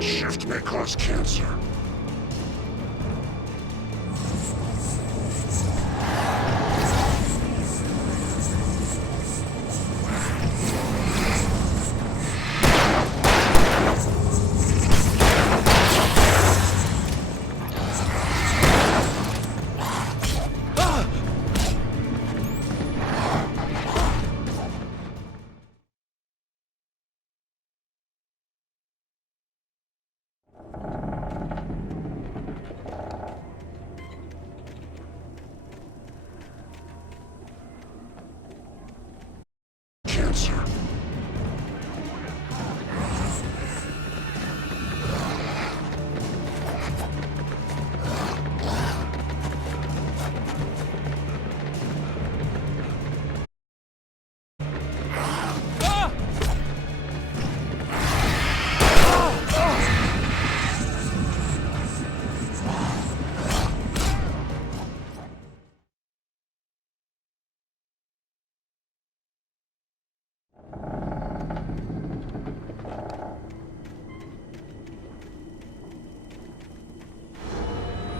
graveyard shift may cause cancer. Cancer.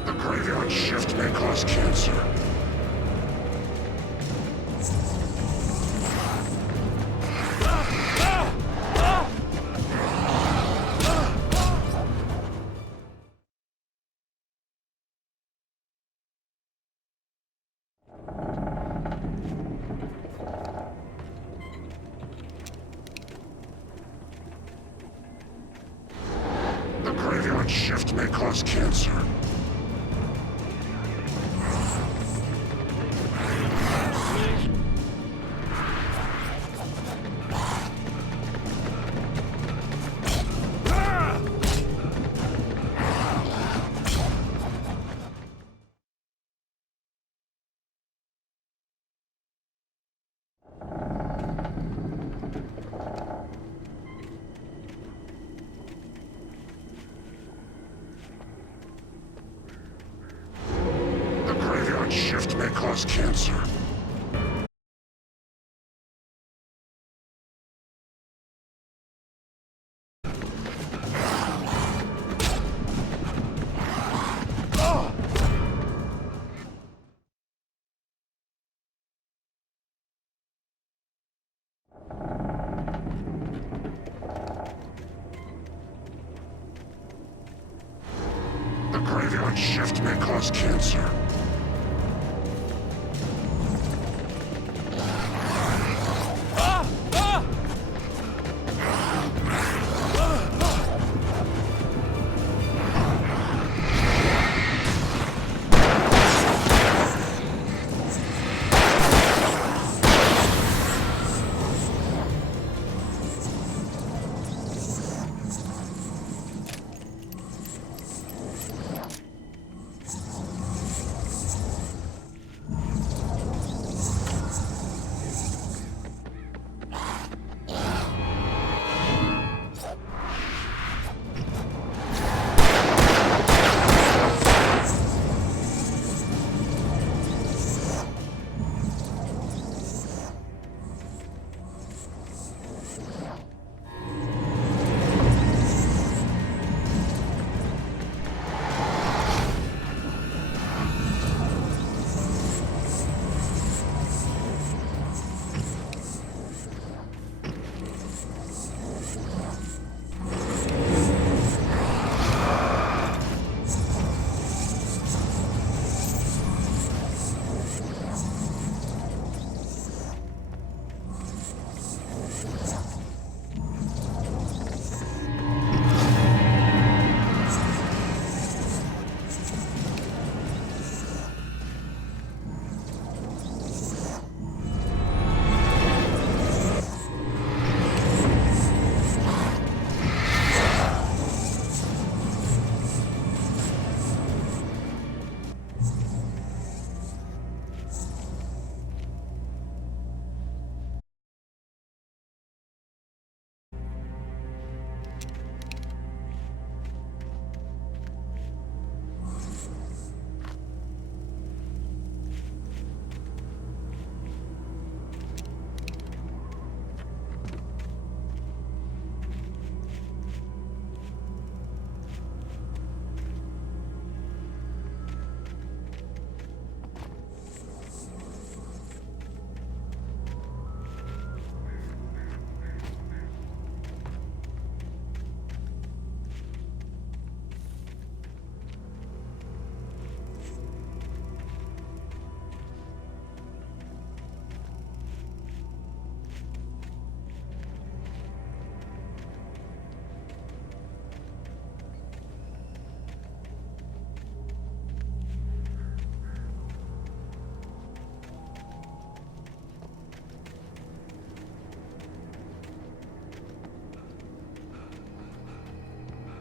The graveyard shift may cause cancer. The graveyard shift may cause cancer. The graveyard shift may cause cancer. The graveyard shift may cause cancer.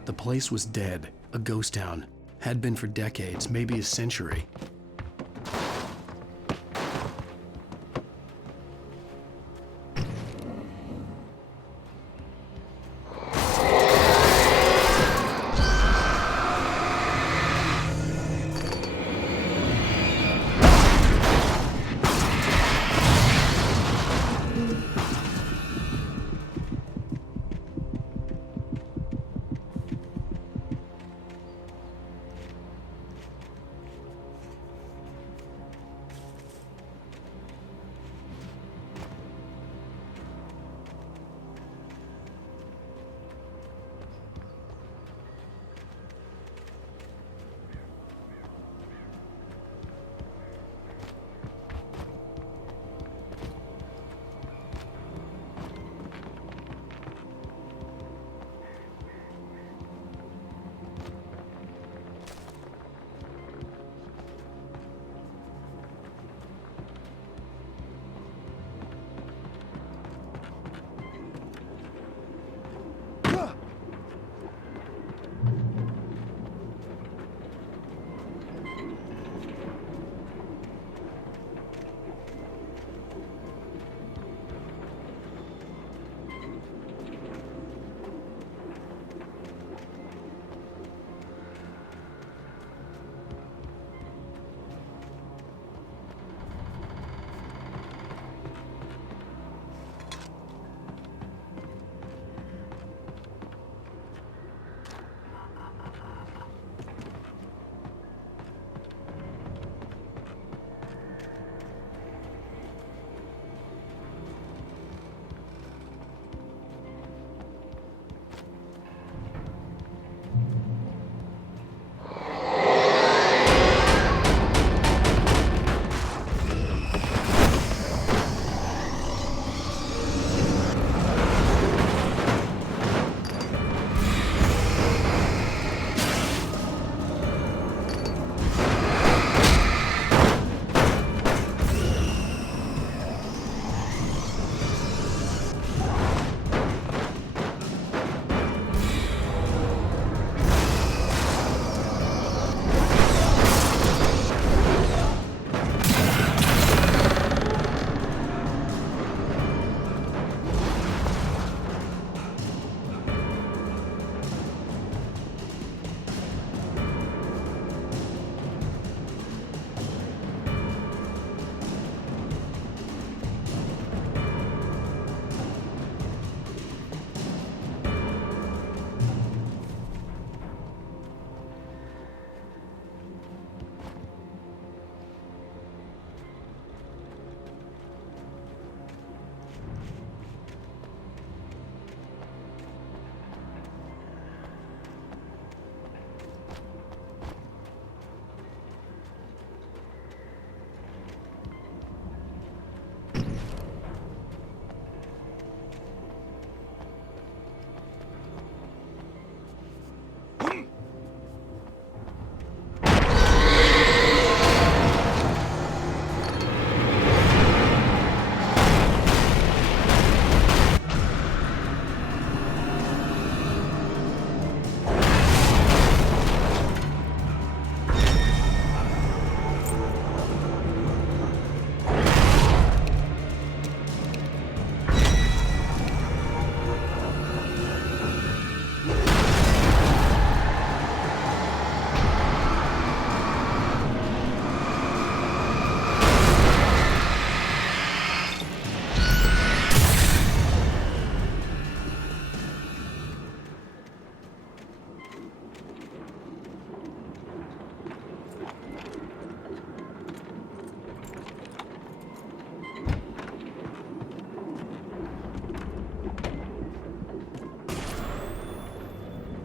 The place was dead, a ghost town. Had been for decades, maybe a century.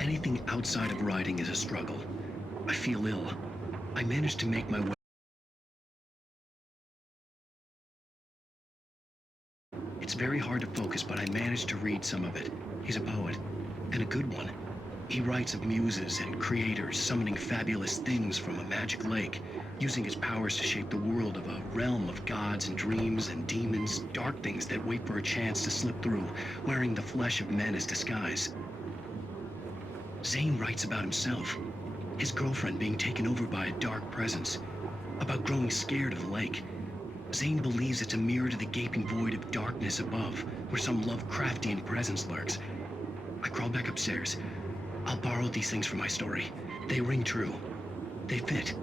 Anything outside of riding is a struggle. I feel ill. I managed to make my way. It's very hard to focus, but I managed to read some of it. He's a poet, and a good one. He writes of muses and creators summoning fabulous things from a magic lake, using his powers to shape the world of a realm of gods and dreams and demons, dark things that wait for a chance to slip through, wearing the flesh of men as disguise. Zane writes about himself, his girlfriend being taken over by a dark presence, about growing scared of the lake. Zane believes it's a mirror to the gaping void of darkness above, where some Lovecraftian presence lurks. I crawl back upstairs. I'll borrow these things for my story. They ring true. They fit.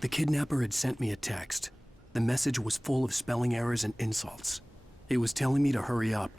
The kidnapper had sent me a text. The message was full of spelling errors and insults. It was telling me to hurry up.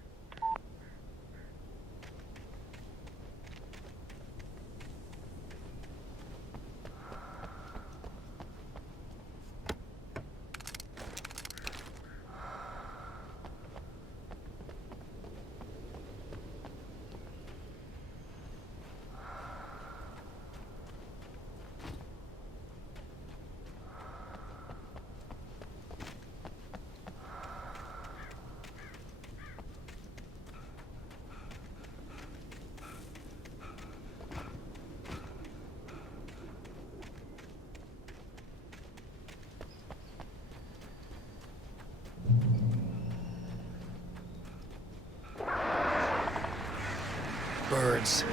Birds.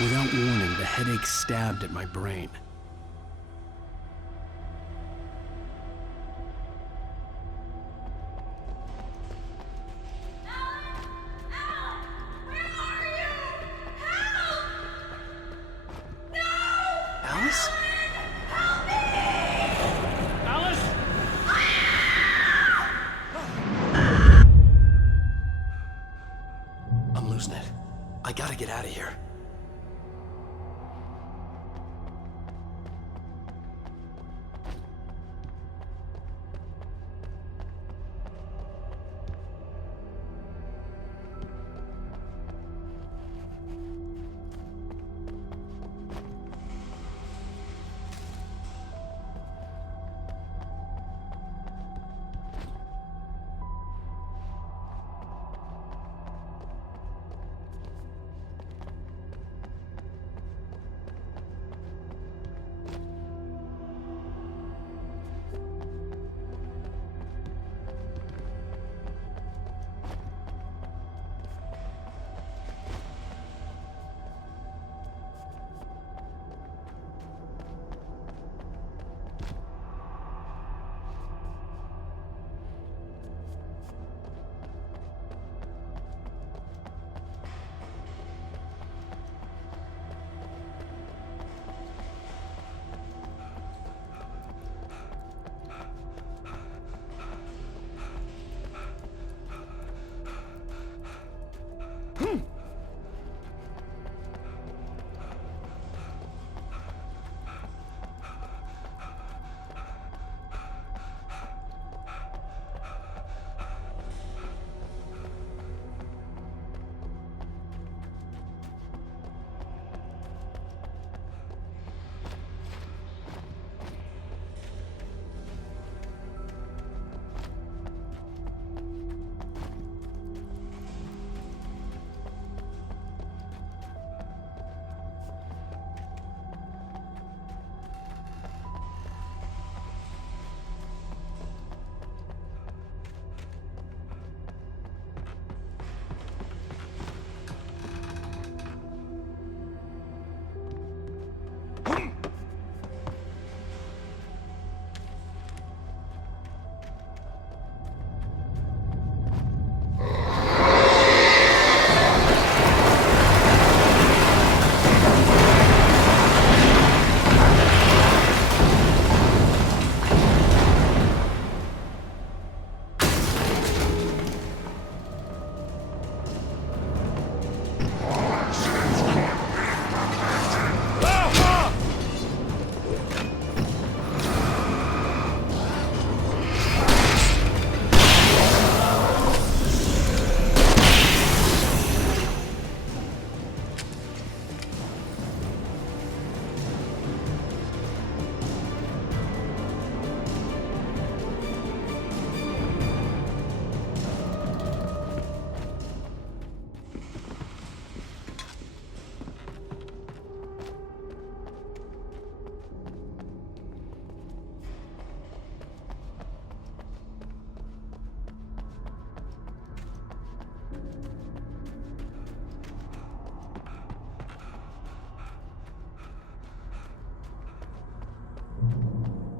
Without warning, the headache stabbed at my brain. Alice? Alice? I'm losing it. I gotta get out of here.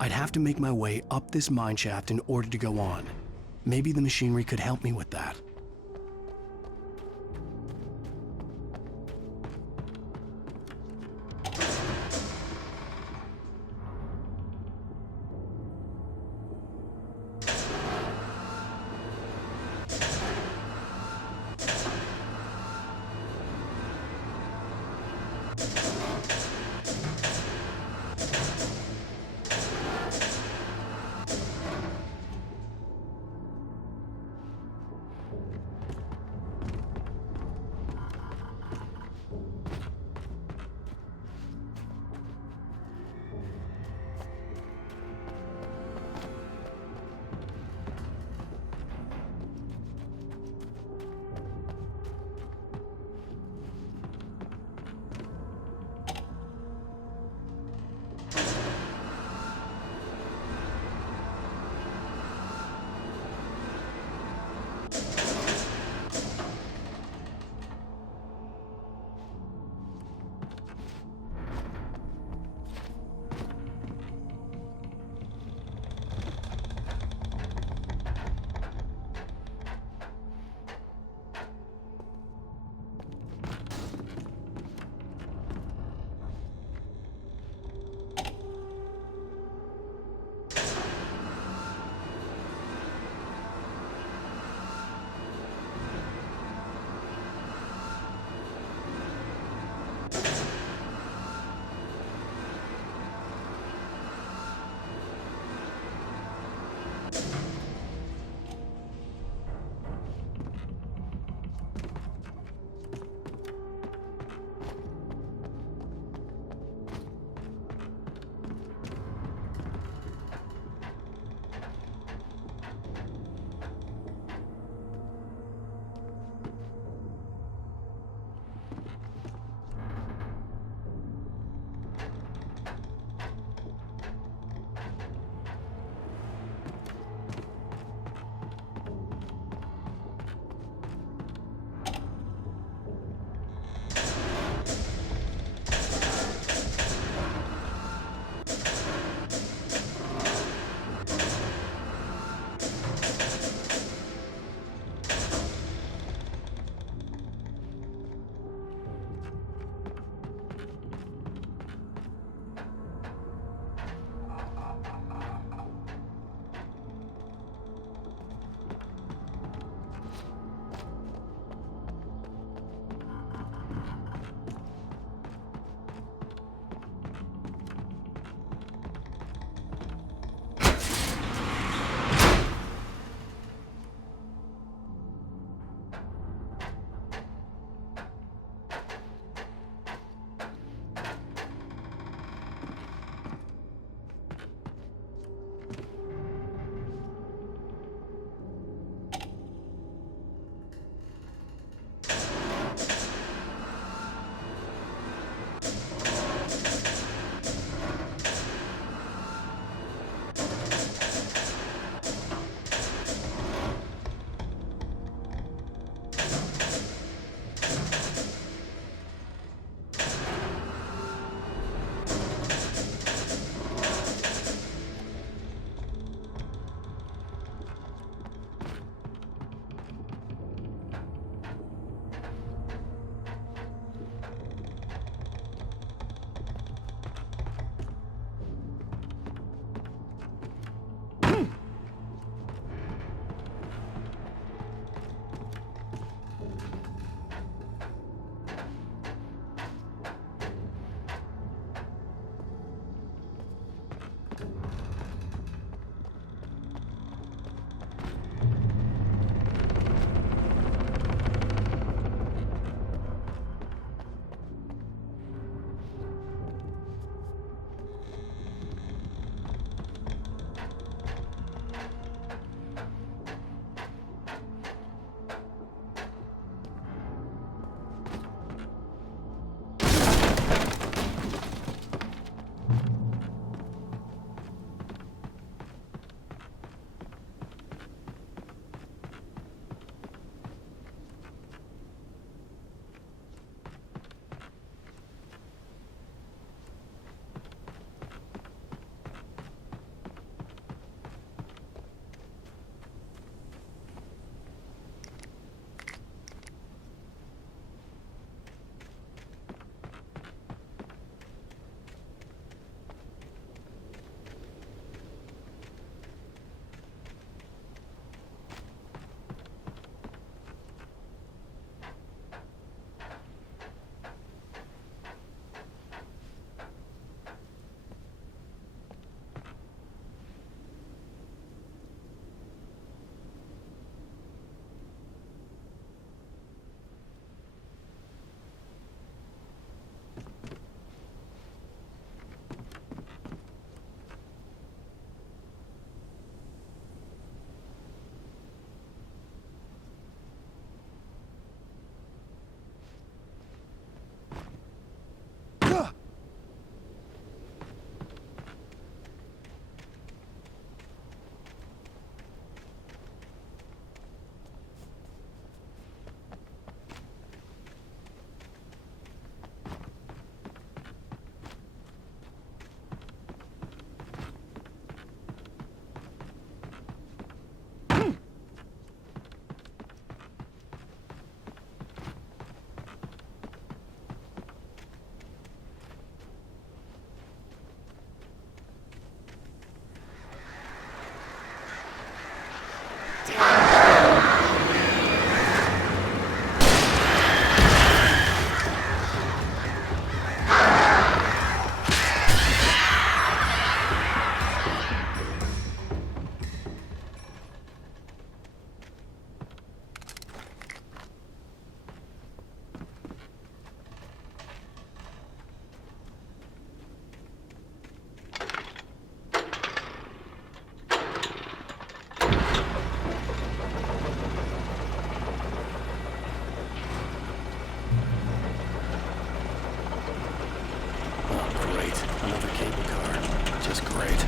I'd have to make my way up this mine shaft in order to go on. Maybe the machinery could help me with that. Great. Another cable car. Just great.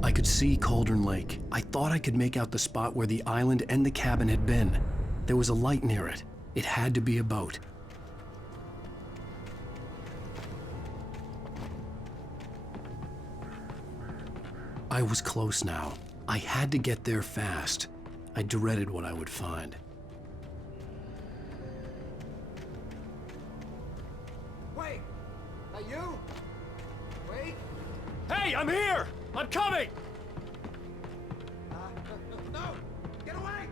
I could see Cauldron Lake. I thought I could make out the spot where the island and the cabin had been. There was a light near it. It had to be a boat. I was close now. I had to get there fast. I dreaded what I would find. Wait! Are you? Wait! Hey, I'm here! I'm coming! No! Get away!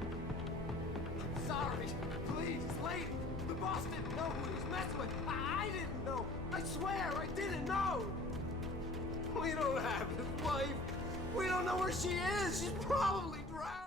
I'm sorry. Please, it's late. The boss didn't know who he was messing with. I didn't know. I swear, I didn't know. We don't have his wife. We don't know where she is. She's probably drowned.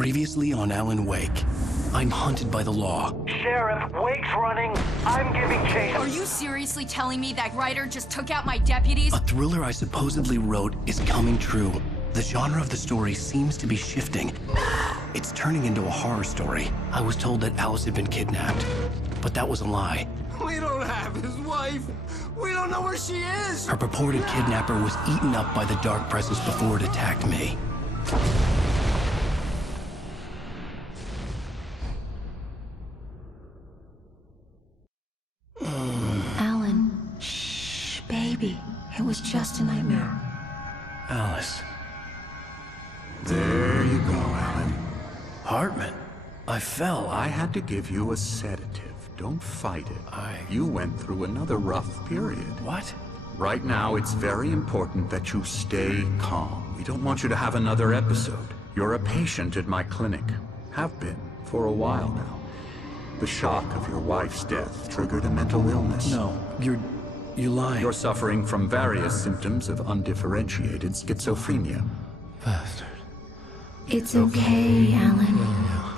Previously on Alan Wake. I'm hunted by the law. Sheriff, Wake's running. I'm giving chase. Are you seriously telling me that writer just took out my deputies? A thriller I supposedly wrote is coming true. The genre of the story seems to be shifting. It's turning into a horror story. I was told that Alice had been kidnapped, but that was a lie. We don't have his wife. We don't know where she is. Her purported kidnapper was eaten up by the dark presence before it attacked me. Alan, shh, baby. It was just a nightmare. Alice. There you go, Alan. Hartman. I fell. I had to give you a sedative. Don't fight it. I- You went through another rough period. What? Right now, it's very important that you stay calm. We don't want you to have another episode. You're a patient at my clinic. Have been for a while now. The shock of your wife's death triggered a mental illness. No, you're lying. You're suffering from various symptoms of undifferentiated schizophrenia. Bastard. It's okay, Alan.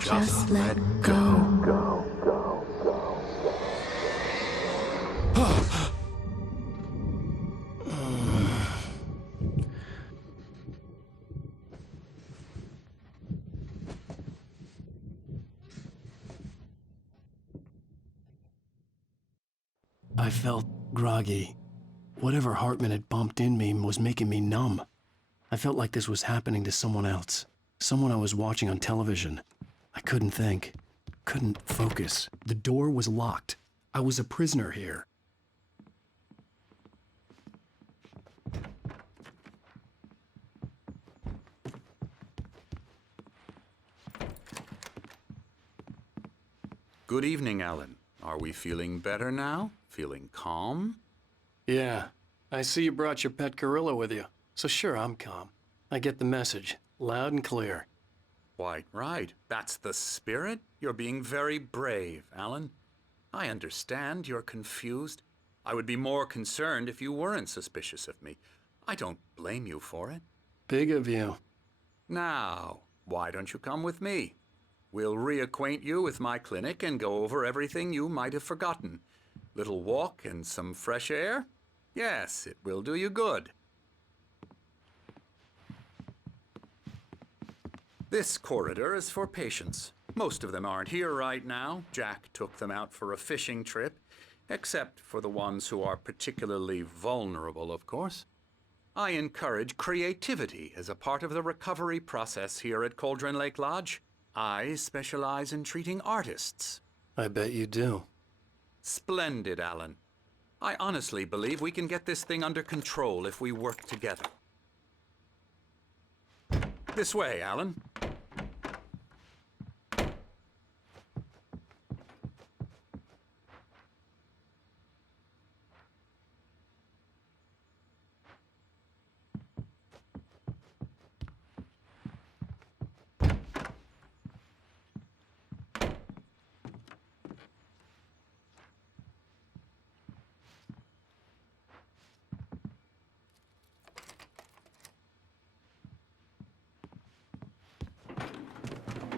Just let go. I felt groggy. Whatever Hartman had bumped in me was making me numb. I felt like this was happening to someone else. Someone I was watching on television. I couldn't think. Couldn't focus. The door was locked. I was a prisoner here. Good evening, Alan. Are we feeling better now? Feeling calm? Yeah. I see you brought your pet gorilla with you. So sure, I'm calm. I get the message. Loud and clear. Quite right. That's the spirit. You're being very brave, Alan. I understand you're confused. I would be more concerned if you weren't suspicious of me. I don't blame you for it. Big of you. Now, why don't you come with me? We'll reacquaint you with my clinic and go over everything you might have forgotten. Little walk and some fresh air? Yes, it will do you good. This corridor is for patients. Most of them aren't here right now. Jack took them out for a fishing trip, except for the ones who are particularly vulnerable, of course. I encourage creativity as a part of the recovery process here at Cauldron Lake Lodge. I specialize in treating artists. I bet you do. Splendid, Alan. I honestly believe we can get this thing under control if we work together. This way, Alan.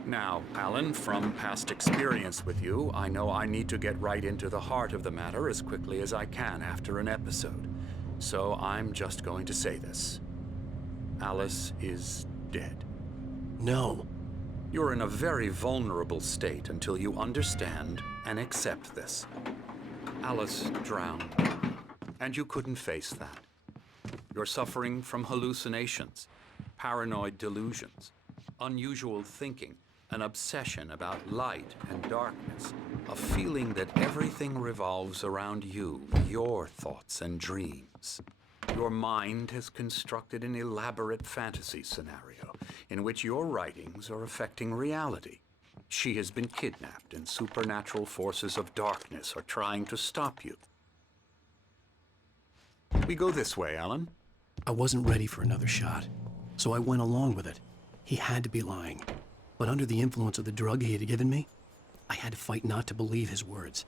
Now, Alan, from past experience with you, I know I need to get right into the heart of the matter as quickly as I can after an episode. So I'm just going to say this. Alice is dead. No. You're in a very vulnerable state until you understand and accept this. Alice drowned, and you couldn't face that. You're suffering from hallucinations, paranoid delusions, unusual thinking, an obsession about light and darkness, a feeling that everything revolves around you, your thoughts and dreams. Your mind has constructed an elaborate fantasy scenario in which your writings are affecting reality. She has been kidnapped and supernatural forces of darkness are trying to stop you. We go this way, Alan. I wasn't ready for another shot, so I went along with it. He had to be lying. But under the influence of the drug he had given me, I had to fight not to believe his words.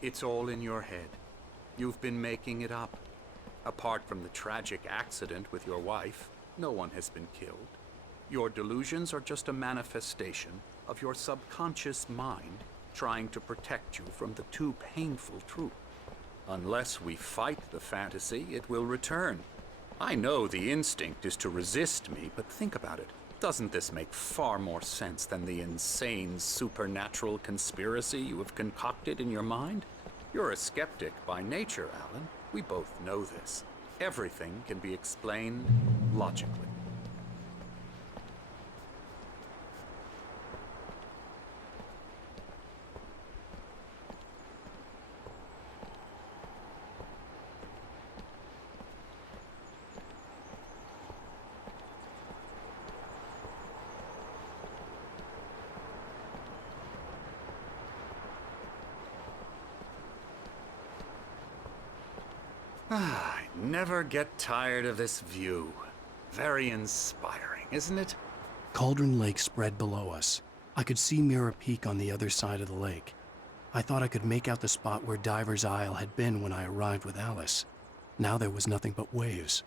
It's all in your head. You've been making it up. Apart from the tragic accident with your wife, no one has been killed. Your delusions are just a manifestation of your subconscious mind trying to protect you from the too painful truth. Unless we fight the fantasy, it will return. I know the instinct is to resist me, but think about it. Doesn't this make far more sense than the insane supernatural conspiracy you have concocted in your mind? You're a skeptic by nature, Alan. We both know this. Everything can be explained logically. I never get tired of this view. Very inspiring, isn't it? Cauldron Lake spread below us. I could see Mirror Peak on the other side of the lake. I thought I could make out the spot where Diver's Isle had been when I arrived with Alice. Now there was nothing but waves.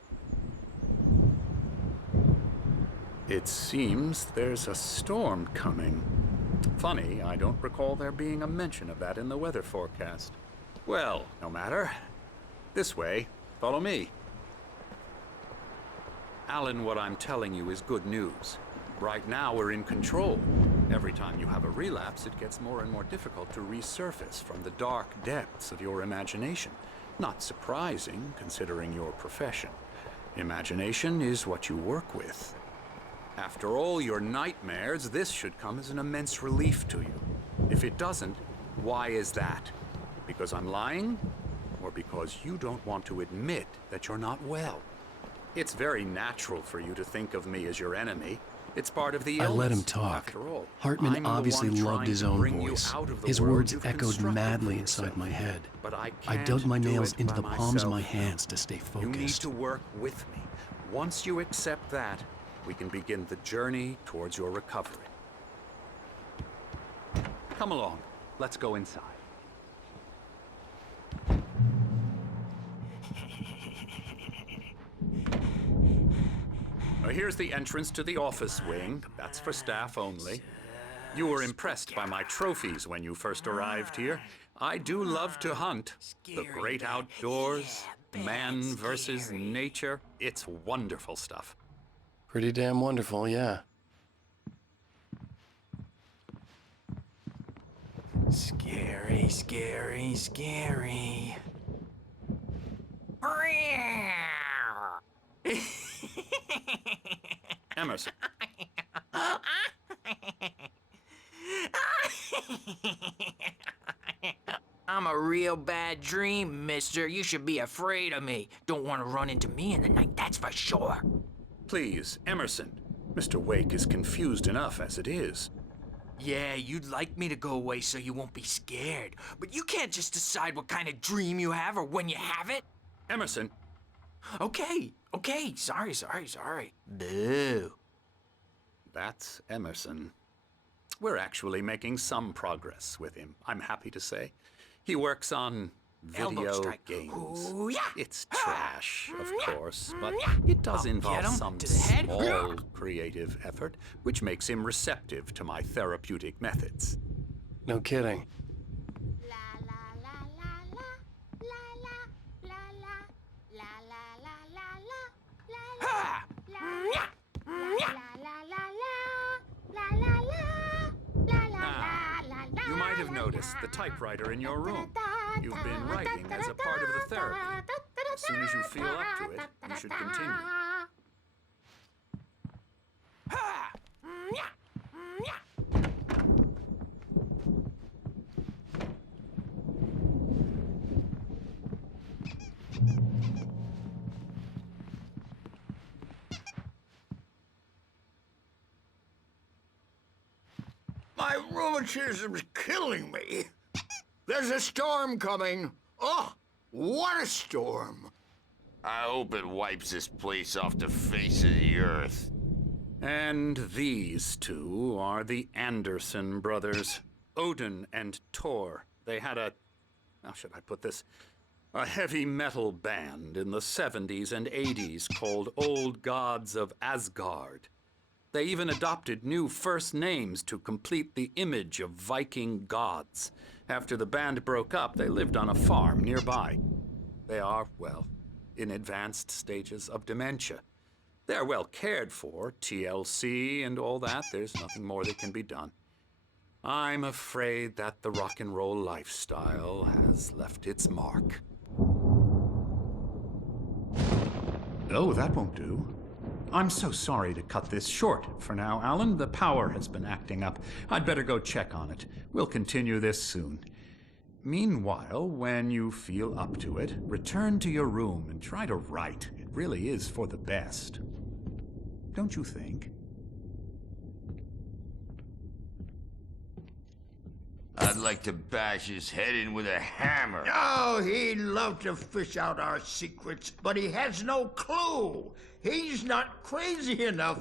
It seems there's a storm coming. Funny, I don't recall there being a mention of that in the weather forecast. Well, no matter. This way. Follow me. Alan, what I'm telling you is good news. Right now, we're in control. Every time you have a relapse, it gets more and more difficult to resurface from the dark depths of your imagination. Not surprising, considering your profession. Imagination is what you work with. After all your nightmares, this should come as an immense relief to you. If it doesn't, why is that? Because I'm lying? Or because you don't want to admit that you're not well? It's very natural for you to think of me as your enemy. It's part of the illness. I let him talk. After all, Hartman I'm the obviously one loved trying his to own bring you voice. out of the His world words you've echoed constructed madly for inside yourself. my head. But I I can't dug my do nails it into by the palms of my myself. hands to stay You need focused. to work with me. Once you accept that, we can begin the journey towards your recovery. Come along. Let's go inside. Here's the entrance to the office wing. That's for staff only. You were impressed by my trophies when you first arrived here. I do love to hunt. The great outdoors, man versus nature. It's wonderful stuff. Pretty damn wonderful, yeah. Scary, scary, scary. Emerson. I'm a real bad dream, mister. You should be afraid of me. Don't want to run into me in the night, that's for sure. Please, Emerson. Mr. Wake is confused enough as it is. Yeah, you'd like me to go away so you won't be scared. But you can't just decide what kind of dream you have or when you have it. Emerson. Okay. Sorry. Boo. That's Emerson. We're actually making some progress with him, I'm happy to say. He works on Elbow video strike. games. Ooh, yeah. It's trash, of course, but it does involve get him some to the head. small creative effort, which makes him receptive to my therapeutic methods. No kidding. You might have noticed the typewriter in your room. You've been writing as a part of the therapy. As soon as you feel up to it, you should continue. My rheumatism's killing me. There's a storm coming. Oh, what a storm. I hope it wipes this place off the face of the earth. And these two are the Anderson brothers, Odin and Tor. They had how should I put this? A heavy metal band in the 70s and 80s called Old Gods of Asgard. They even adopted new first names to complete the image of Viking gods. After the band broke up, they lived on a farm nearby. They are, well, in advanced stages of dementia. They're well cared for, TLC and all that. There's nothing more that can be done. I'm afraid that the rock and roll lifestyle has left its mark. Oh, that won't do. I'm so sorry to cut this short for now, Alan. The power has been acting up. I'd better go check on it. We'll continue this soon. Meanwhile, when you feel up to it, return to your room and try to write. It really is for the best. Don't you think? I'd like to bash his head in with a hammer. Oh, he'd love to fish out our secrets, but he has no clue. He's not crazy enough.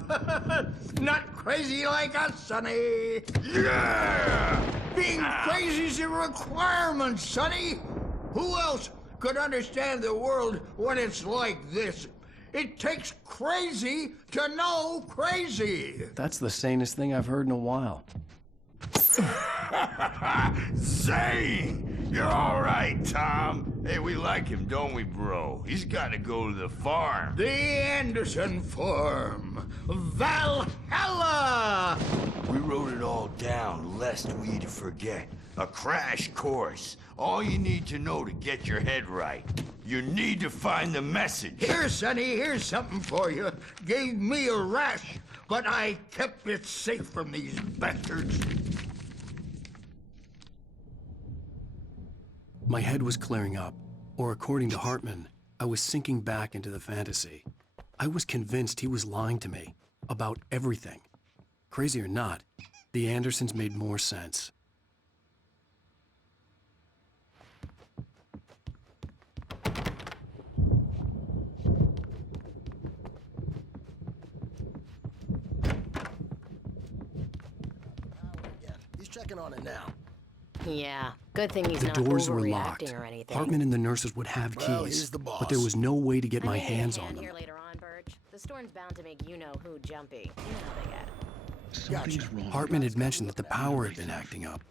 Not crazy like us, Sonny. Yeah! Being crazy's a requirement, Sonny. Who else could understand the world when it's like this? It takes crazy to know crazy. That's the sanest thing I've heard in a while. Zane! You're all right, Tom. Hey, we like him, don't we, bro? He's got to go to the farm. The Anderson Farm. Valhalla! We wrote it all down, lest we'd forget. A crash course. All you need to know to get your head right. You need to find the message. Here, Sonny, here's something for you. Gave me a rash, but I kept it safe from these bastards. My head was clearing up, or according to Hartman, I was sinking back into the fantasy. I was convinced he was lying to me about everything. Crazy or not, the Andersons made more sense. He's checking on it now. Yeah, good thing he's The not doors were overreacting locked. or anything. Hartman and the nurses would have Well, keys, he's the boss. but there was no way to get my I may need a hands hand on them. Here later on, Birch. The storm's bound to make you-know-who jumpy. You know how they get. Something's wrong. Hartman had mentioned that the power had been acting up.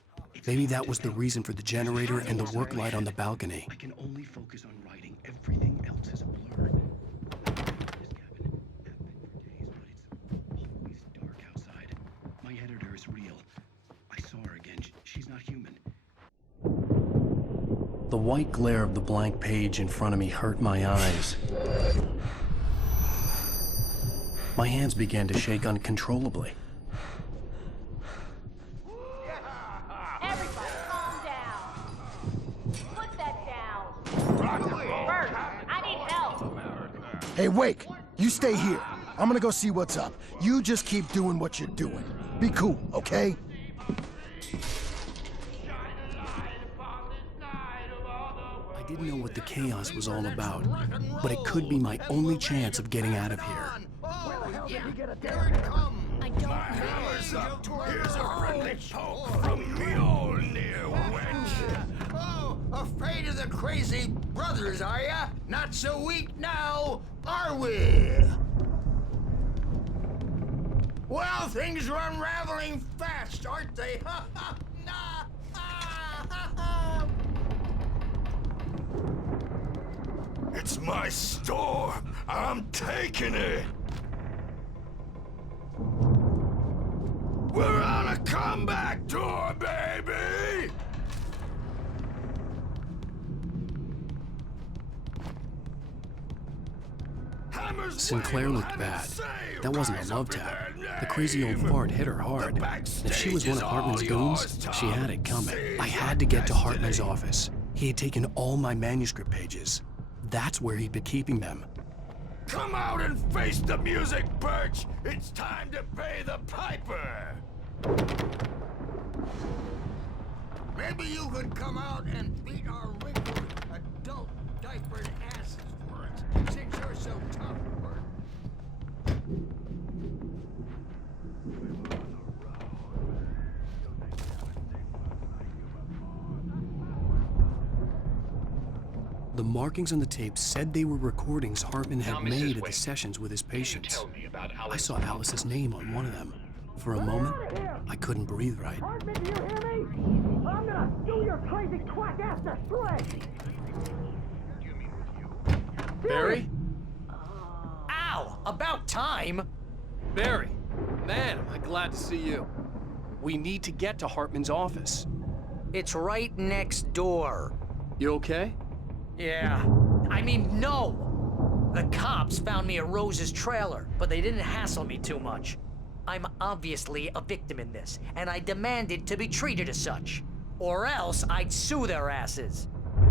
Maybe that was the reason for the generator and the work light on the balcony. I can only focus on writing. Everything else is a blur. This cabin have been for days, but it's always dark outside. My editor is real. I saw her again. She's not human. The white glare of the blank page in front of me hurt my eyes. My hands began to shake uncontrollably. Everybody, calm down. Put that down. Birch, I need help. Hey, Wake, you stay here. I'm gonna go see what's up. You just keep doing what you're doing. Be cool, okay? I didn't know what the chaos was all about, but it could be my only chance of getting out of here. Here it comes. I don't know. Hammer's up. Here's a friendly poke from Mjolnir, wench. Oh, afraid of the crazy brothers, are ya? Not so weak now, are we? Well, things are unraveling fast, aren't they? It's my storm. I'm taking it. We're on a comeback tour, baby! Sinclair looked bad. That wasn't a love tap. The crazy old fart hit her hard. If she was one of Hartman's goons, she had it coming. I had to get to Hartman's office. He had taken all my manuscript pages. That's where he'd been keeping them. Come out and face the music, Birch! It's time to pay the piper! Maybe you could come out and beat our wrinkled adult diapered asses for it, since you're so tough, Bert. The markings on the tape said they were recordings Hartman had made at the sessions with his patients. I saw Alice's name on one of them. For a moment, I couldn't breathe right. Hartman, do you hear me? I'm gonna do your crazy quack ass to shreds! Barry? Ow! About time! Barry! Man, am I glad to see you. We need to get to Hartman's office. It's right next door. You okay? Yeah. I mean, no! The cops found me at Rose's trailer, but they didn't hassle me too much. I'm obviously a victim in this, and I demanded to be treated as such. Or else I'd sue their asses.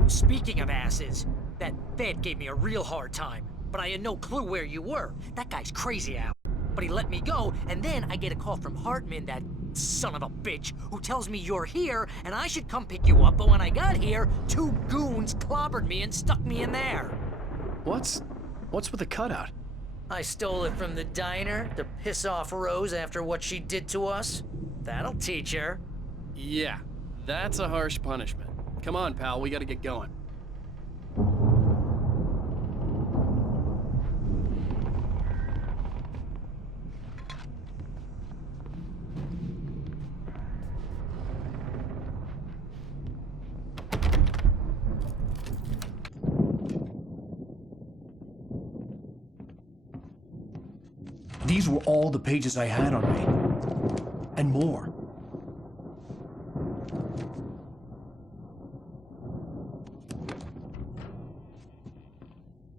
Speaking of asses, that Fed gave me a real hard time, but I had no clue where you were. That guy's crazy out. But he let me go, and then I get a call from Hartman, that son of a bitch, who tells me you're here and I should come pick you up, but when I got here, 2 goons clobbered me and stuck me in there. What's with the cutout? I stole it from the diner to piss off Rose after what she did to us. That'll teach her. Yeah, that's a harsh punishment. Come on, pal, we gotta get going. These were all the pages I had on me. And more.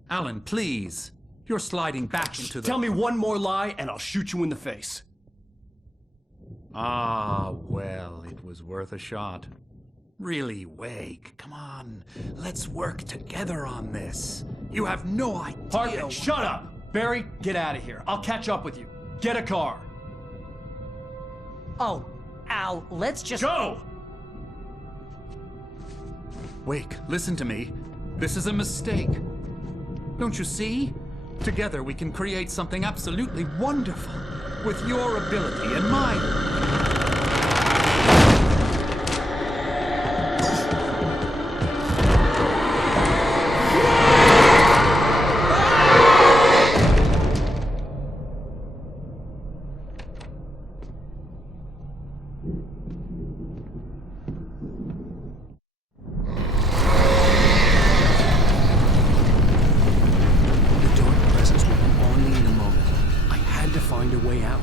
Alan, please. You're sliding back into the... Tell me one more lie and I'll shoot you in the face. Ah, well, it was worth a shot. Really, Wake, come on. Let's work together on this. You have no idea... Hartman, shut up! Barry, get out of here. I'll catch up with you. Get a car. Oh, Al, let's just... Go! Wake, listen to me. This is a mistake. Don't you see? Together we can create something absolutely wonderful. With your ability and mine. Find a way out.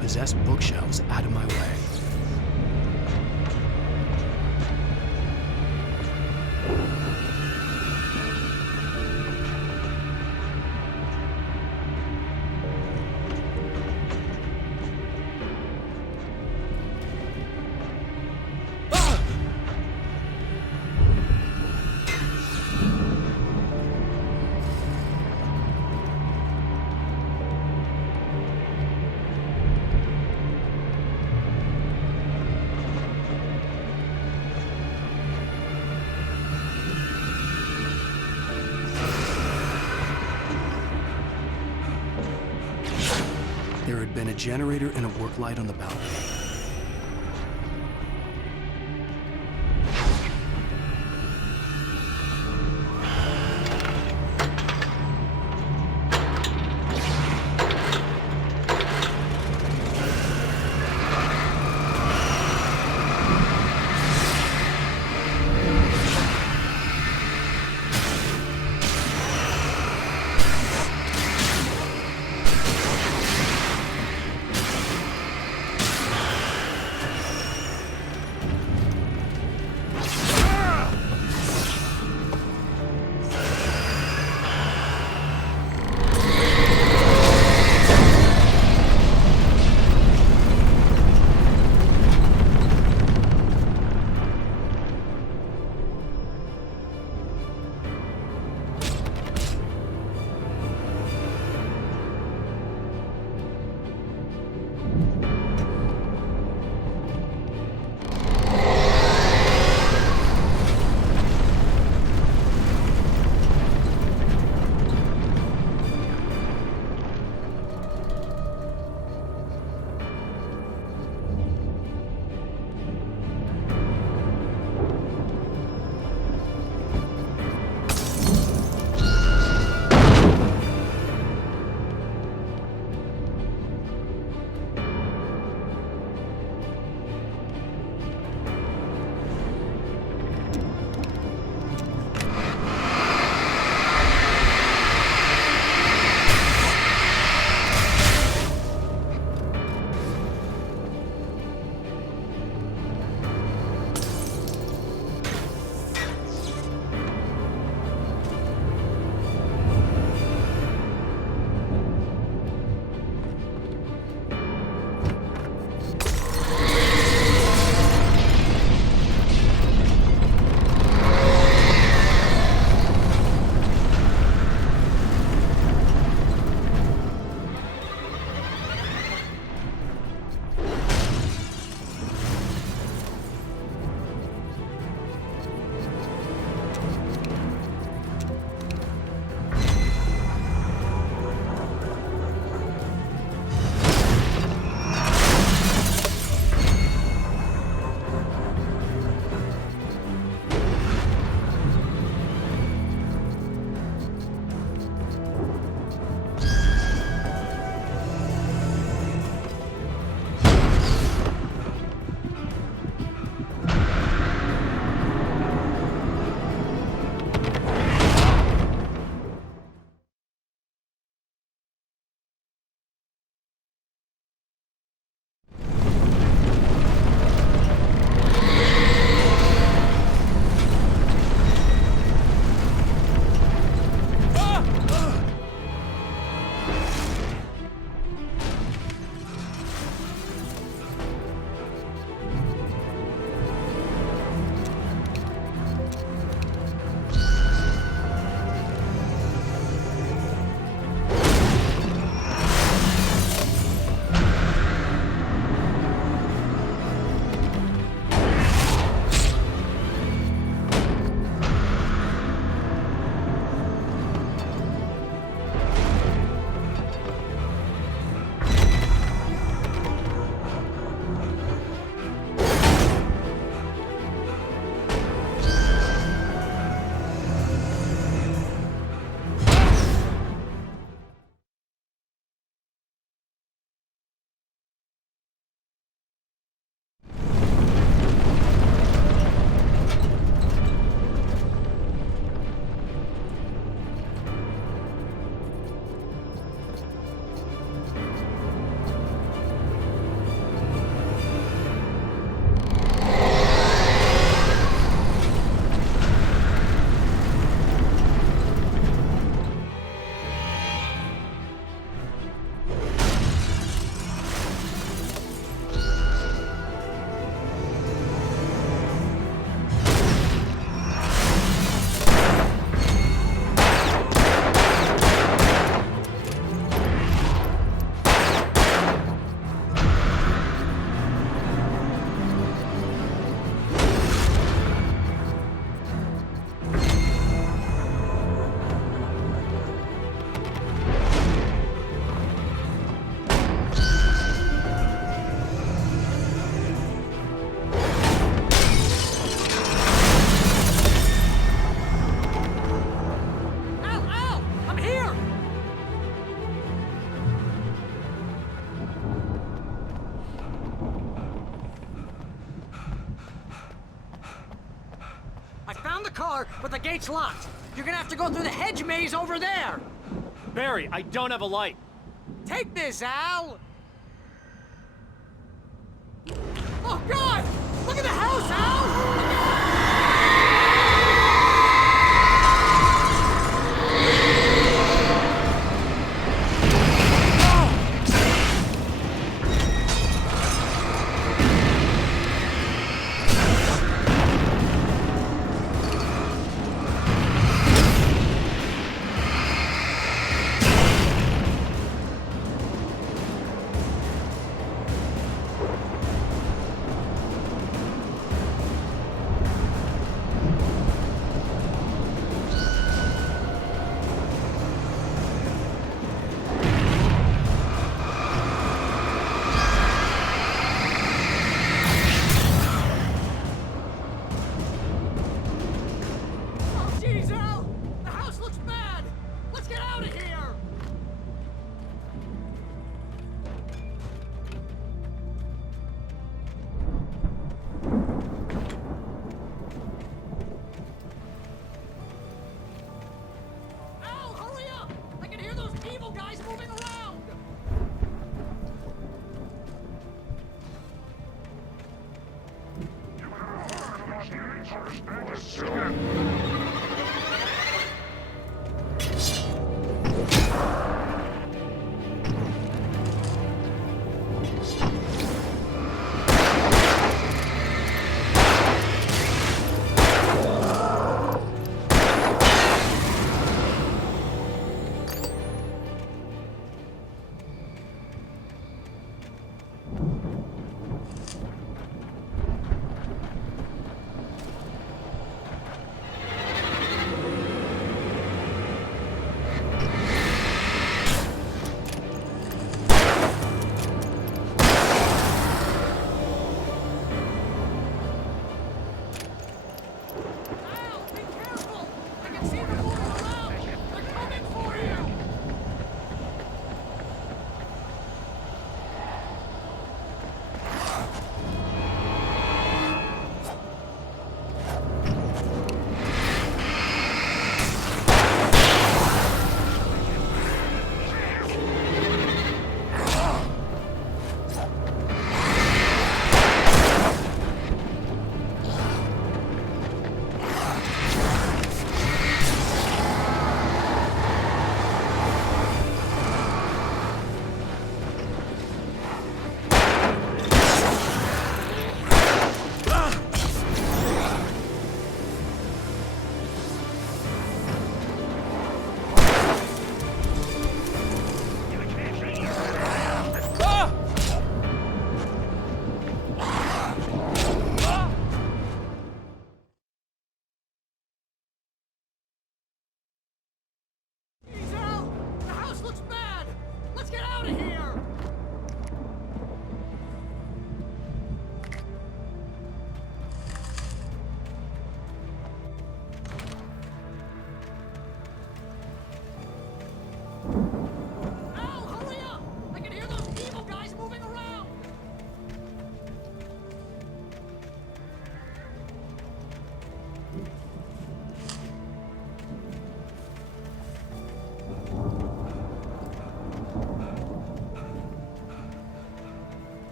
Possessed bookshelves out of my way. There had been a generator and a work light on the balcony. car, but the gate's locked. You're gonna have to go through the hedge maze over there. Barry, I don't have a light. Take this, Al! Oh, God! Look at the house, Al!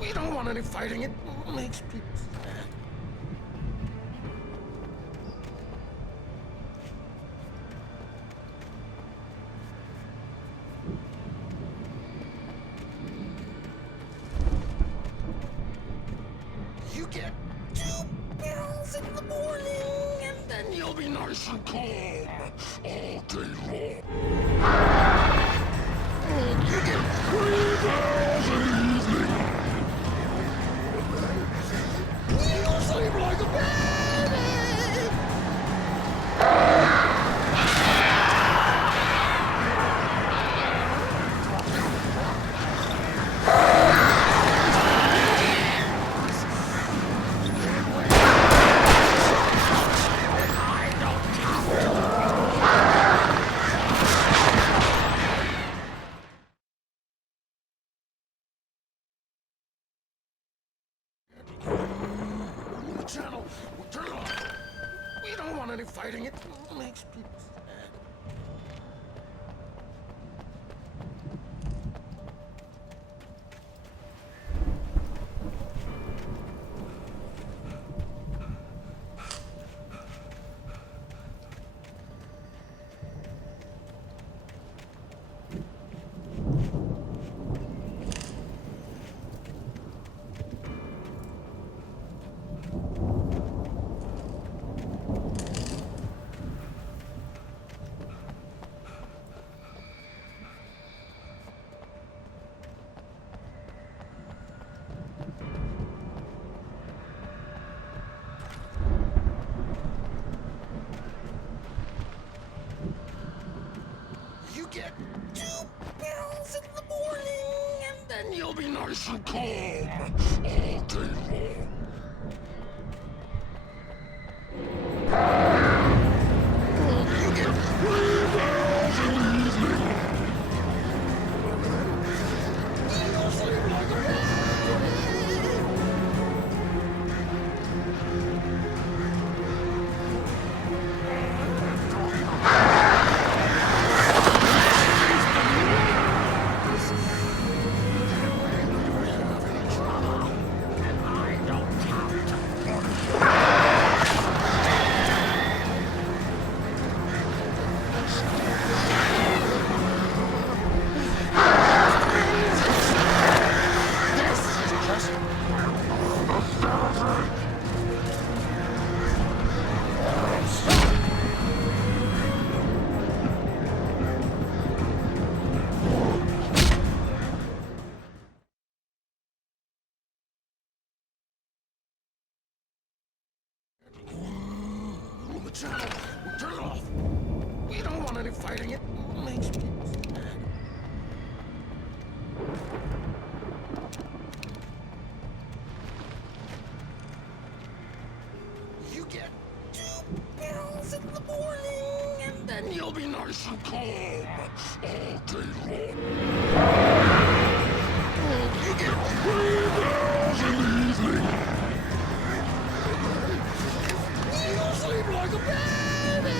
We don't want any fighting. It makes people sad. You get 2 pills in the morning, and then you'll be nice and calm all day long. You get 3 pills in the evening. You'll sleep like a baby. Channel, turn it off. We don't want any fighting. It makes people sad. You get 2 pills in the morning, and then you'll be nice and calm all day long. You get 3 pills in the evening. You'll sleep like a baby. Channel, turn it off. We don't want any fighting. It makes people sad. You get 2 pills in the morning, and then you'll be nice and calm all day long. You get 3 pills in the evening. You'll sleep like a baby.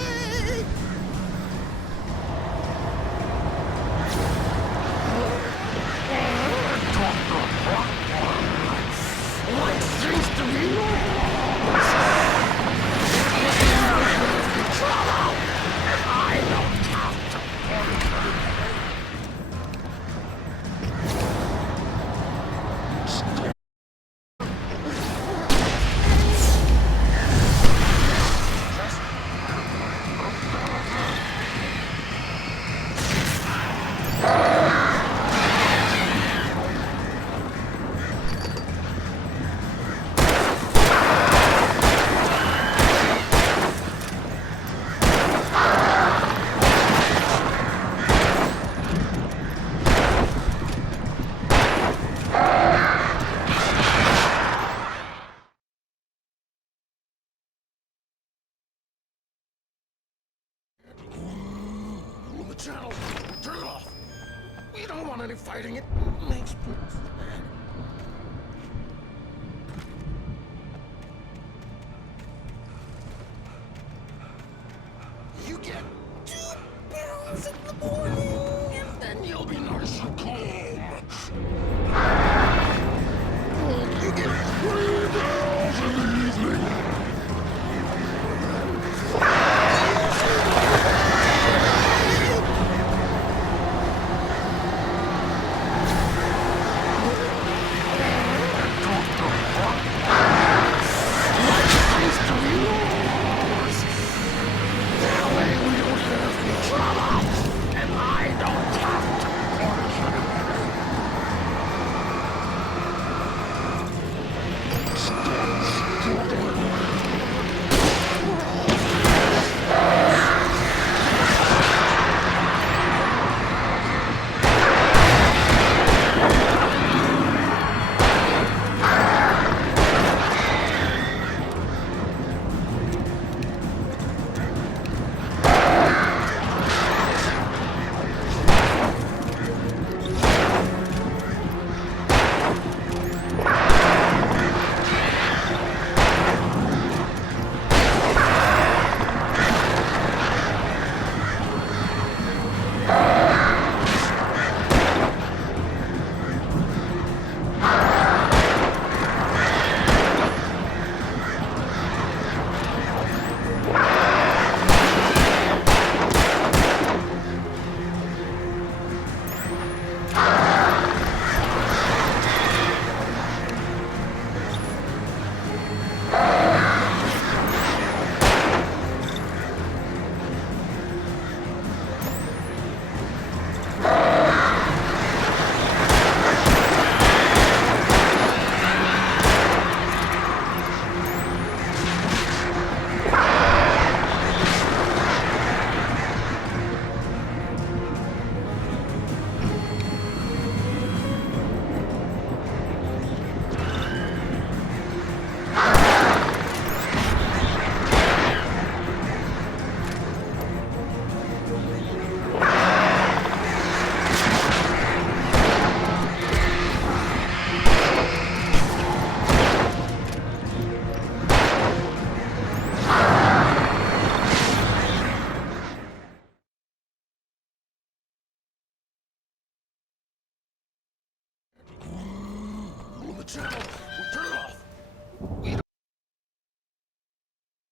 What seems to be trouble, and I don't have to. Channel, turn it off. We don't want any fighting. It makes people sad. You get 2 pills in the morning, and then you'll be nice and calm. Turn it off!